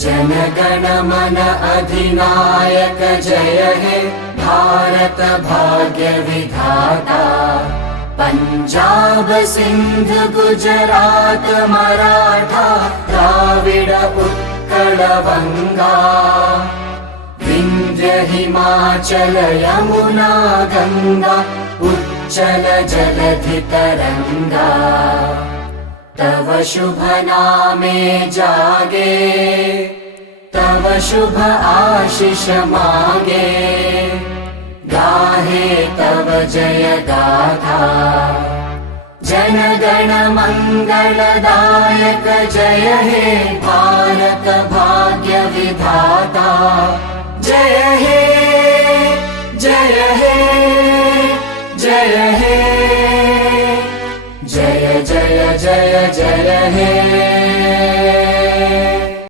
जनगण मन अधिनायक जय हे भारत भाग्य विधाता। पंजाब सिंध गुजरात मराठा द्राविड उत्कल बंगा। विंध्य हिमाचल यमुना गंगा उच्चल जलधि तरंगा। तव शुभ नामे जागे तव शुभ आशीष मागे। गाहे तव जय गाथा जनगण मंगलदायक जय हे भारत भाग्य